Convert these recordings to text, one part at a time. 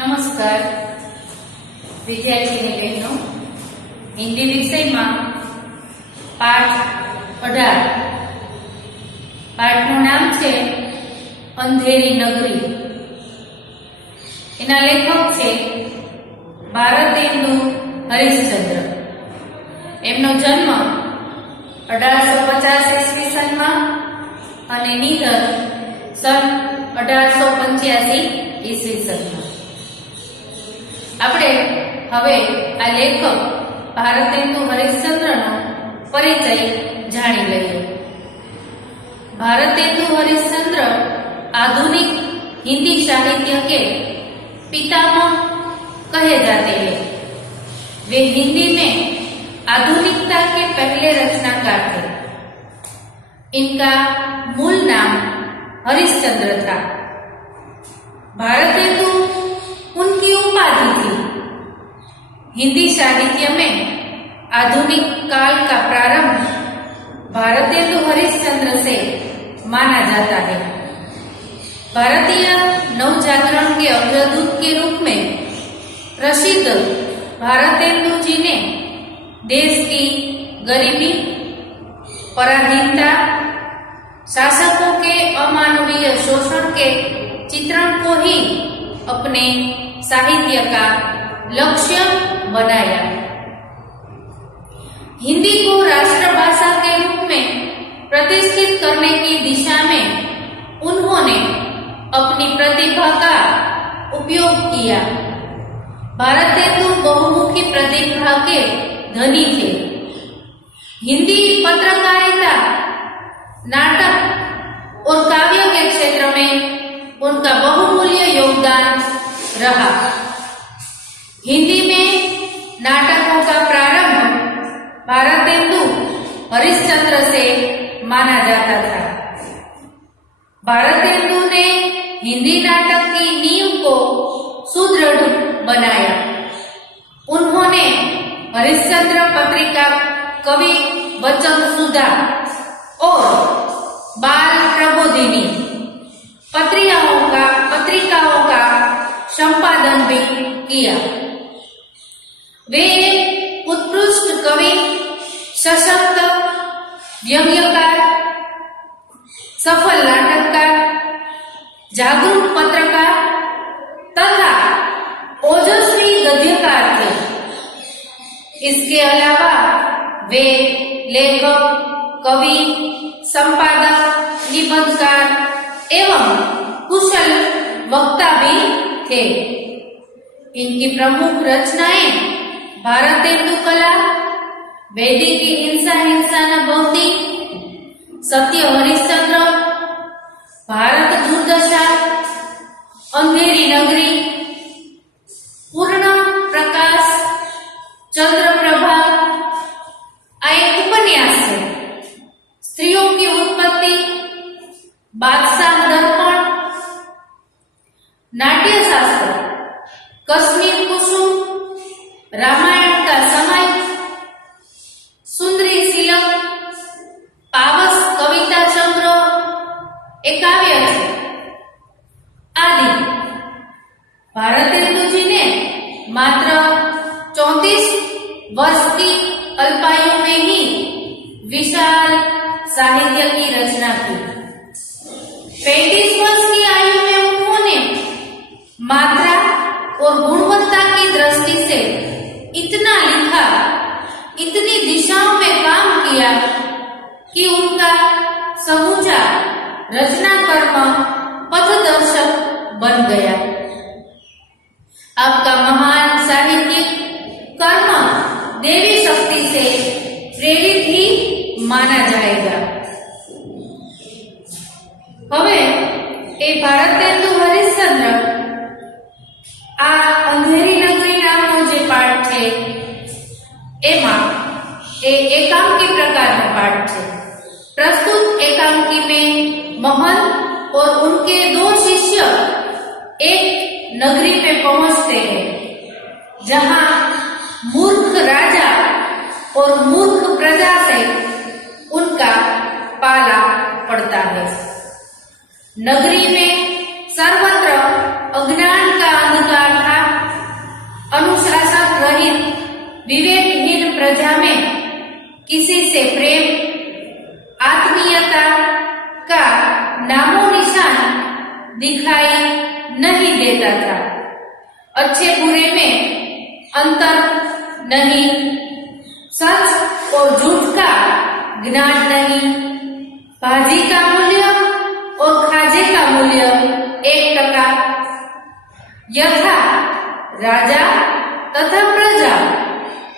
નમસ્કાર વિદ્યાર્થીની બહેનો, હિન્દી વિષયમાં પાઠ 18 પાઠનું નામ છે અંધેરી નગરી. એના લેખક છે ભારતેન્દુ હરિશ્ચંદ્ર. એમનો જન્મ 1850 ઈસવીસનમાં અને નિધન સન 1885 ઈસવીસનમાં. આપણે હવે આ લેખક ભારતેન્દુ હરિશ્ચંદ્રનો પરિચય જાણી લઈએ. भारतेंदु हरिश्चंद्र आधुनिक हिंदी साहित्य के पितामह कहे जाते हैं. वे हिंदी में आधुनिकता के पहले रचनाकार थे. इनका मूल नाम हरिश्चंद्र था. भारतेंदु उनकी उपाधि थी. हिंदी साहित्य में आधुनिक काल का प्रारंभ भारतेंदु हरिश्चंद्र से माना जाता है. भारतीय नवजागरण के अग्रदूत के रूप में प्रसिद्ध भारतेंदु जी ने देश की गरीबी, पराधीनता, शासकों के अमानवीय शोषण के चित्रण को ही अपने साहित्य का लक्ष्य बनाया. हिंदी को राष्ट्रभाषा के रूप में प्रतिष्ठित करने की दिशा में उन्होंने अपनी प्रतिभा का उपयोग किया. भारतेंदु बहुमुखी प्रतिभा के धनी थे. हिंदी पत्रकारिता, नाटक और काव्य के क्षेत्र में उनका बहुमूल्य योगदान रहा. हिंदी में नाटकों का प्रारंभ भारतेंदु हरिश्चंद्र से माना जाता था. भारतेंदु ने हिंदी नाटक की नींव को सुदृढ़ बनाया. उन्होंने हरिश्चंद्र पत्रिका, कवि वचन सुधा और बाल प्रबोधिनी पत्रिकाओं का संपादन भी किया. वे उत्कृष्ट कवि, सशक्त व्यंग्यकार, सफल नाटककार, जागरूक पत्रकार तथा ओजस्वी गद्यकार थे. इसके अलावा वे लेखक, कवि, संपादक, निबंधकार एवं कुशल वक्ता भी थे. इनकी प्रमुख रचनाएं भारतेंदु कला, वैदिक हिंसा न भौतिक, सत्य हरिश्चंद्र, भारत दुर्दशा, अंधेरी नगरी, पूर्ण प्रकाश, चंद्रप्रभा आ एक उपन्यास है. स्त्रियों की उत्पत्ति, बादशाह दर्पण, नाट्यशास्त्र, कश्मीर कुसुम, रामायण का समय, सुंदरी सिलक, पावस कविता संग्रह, एक काव्य है आदि. भारतेंदु जी ने मात्र 34 वर्ष की अल्पायु में ही विशाल साहित्य की रचना की. 35 वर्ष की आयु में उन्होंने मात्रा और गुणवत्ता की दृष्टि से इतना लिखा, इतनी दिशाओं में काम किया कि उनका समूचा रचना कर्म पथदर्शक बन गया. आपका महान साहित्यिक कर्म देवी शक्ति से प्रेरित ही माना जाएगा. હવે એ ભારतेंदु હરિશ્ચંદ્ર આ અંધેરી નગરી નામનો જે પાઠ છે એમાં એ एकांकी प्रकारનો पाठ છે. प्रस्तुत एकांकी में महंत और उनके 2 शिष्य एक नगरी में पहुंचते हैं जहां मूर्ख राजा और मूर्ख प्रजा से उनका पाला पड़ता है. नगरी में सर्वत्र अज्ञान का अंधकार था प्रजा में किसी से प्रेम आत्मीयता का नामो निशान दिखाई नहीं देता था। अच्छे बुरे में अंतर नहीं, सच और झूठ का ज्ञान नहीं, भाजी का मूल्य और खाजे का मूल्य 1%, यथा राजा तथा प्रजा,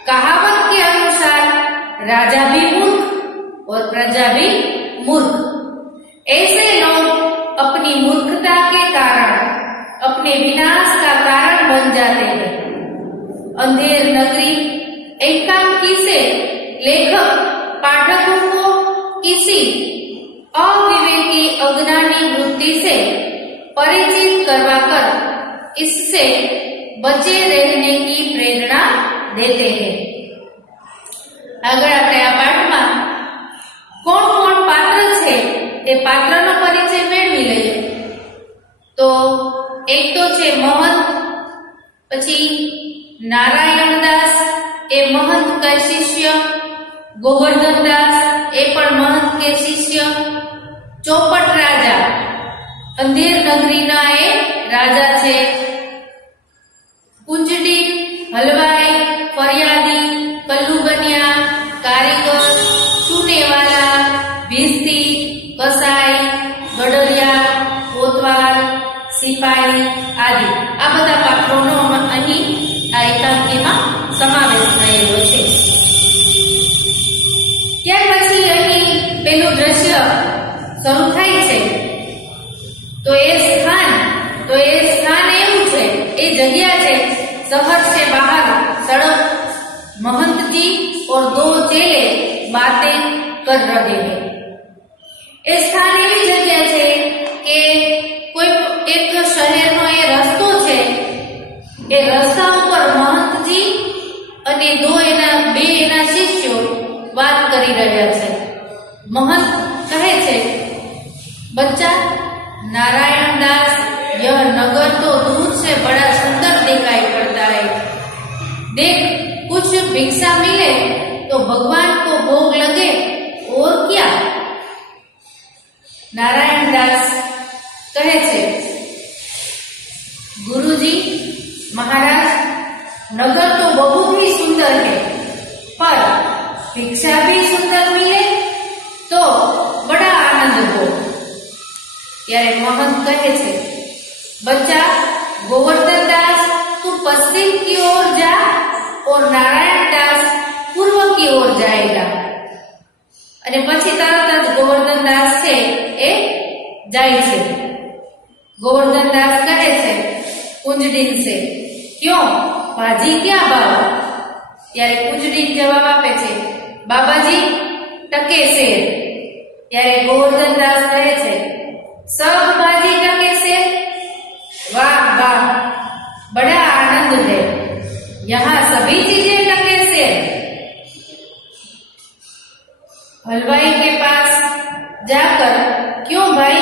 कहावत के अनुसार राजा भी मूर्ख और प्रजा भी मूर्ख। ऐसे लोग अपनी मूर्खता के कारण अपने विनाश का कारण बन जाते हैं। अंधेर नगरी एकांकी से लेखक पाठकों को किसी अविवेकी अज्ञानी वृत्ति से परिचित करवाकर इससे बचे रहने की प्रेरणा देते हैं। अगर આપણે આ પાઠમાં કોણ કોણ પાત્ર છે તે પાત્રનો પરિચય મેળવી લઈએ તો એક તો છે મહંત, પછી નારાયણદાસ એ महंत का शिष्य, गोवर्धन दास ए पण महंत के शिष्य, चौपट राजा अंधेर नगरी ना ए राजा छे, कुंजडी हलवाई फरियादी कल्लुबनिया कारीगर चूनेवाला भीस्ती कसाई गडरिया कोतवाल सिपाही आदि आ बधा पात्रोनो अहीं आ एकांकीमां समावेश थयेलो छे। त्यार पछी अहीं पेલું દ્રશ્ય શરૂ થાય છે तो ये स्थान એવું છે, એ જગ્યા છે शहर से बाहर सड़क, महंत जी और 2 चेले बातें कर रहे हैं। ये स्थान एवी जगह है कि कोई एक शहर नो ये रस्तो है, ये रस्ता पर महंत जी अने 2 एना शिष्यो बात करी रह्या छे। महंत कहे छे, बच्चा नारायण दास, यह नगर तो दूर से बड़ा सुंदर दिखाई पड़ता है। देख, कुछ भिक्षा मिले तो भगवान को भोग लगे, और क्या। नारायण दास कहे छे, गुरुजी महाराज, नगर तो बहुत ही सुंदर है, पर भिक्षा भी सुंदर मिले तो बड़ा आनंद हो। त्यारे महंत कहे छे, बच्चा गोवर्धन दास तू पश्चिम की ओर जा और नारायण दास पूर्व की ओर जाएगा। अने पछी तरत ज गोवर्धन दास छे ए जाय छे। गोवर्धन दास कहे छे कुंजडीन से, क्यों भाजी क्या भाव। त्यारे कुंजडीन जवाब आपे छे, बाबाजी टके शेर। त्यारे गोवर्धन दास कहे छे, सब भाजी टके शेर, वाह वाह, बड़ा आनंद है, यहाँ सभी चीजें टके शेर। हलवाई के पास जाकर, क्यों भाई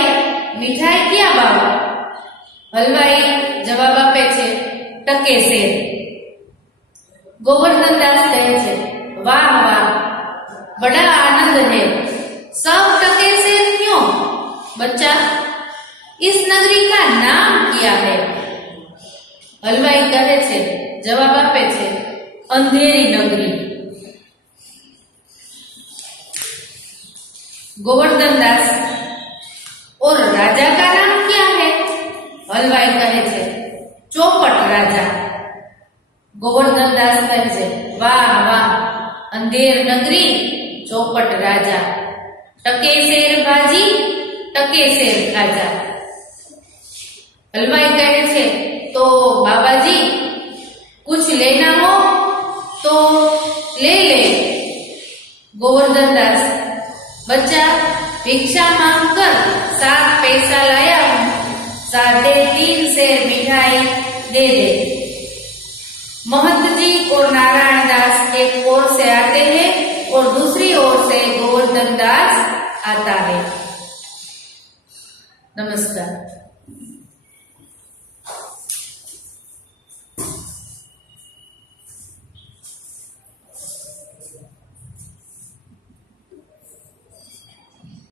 मिठाई क्या भाव। हलवाई जवाब आपे छे, टके शेर। गोवर्धन दास कहे छे, वाह वाह, बड़ा आनंद है, सब टके शेर क्यों। बच्चा, इस नगरी का नाम क्या है। हलवाई कहे छे, जवाब आपे छे, अंधेरी नगरी। गोवर्धन दास, और राजा का नाम क्या है। हलवाई कहे छे, चौपट राजा। गोवर्धन दास कहे छे, वाह वाह, अंधेर नगरी, चौपट राजा, टके शेर भाजी, टके शेर खाजा। हलवाई कहे छे, तो बाबाजी कुछ लेना हो तो ले ले। गोवर्धन दास, बच्चा भिक्षा मांग कर 7 पैसा लाया हूं, 3.5 शेर मिठाई दे दे। महंत जी और नारायण दास एक ओर से आते हैं और दूसरी ओर से गोवर्धन दास आता है। नमस्कार।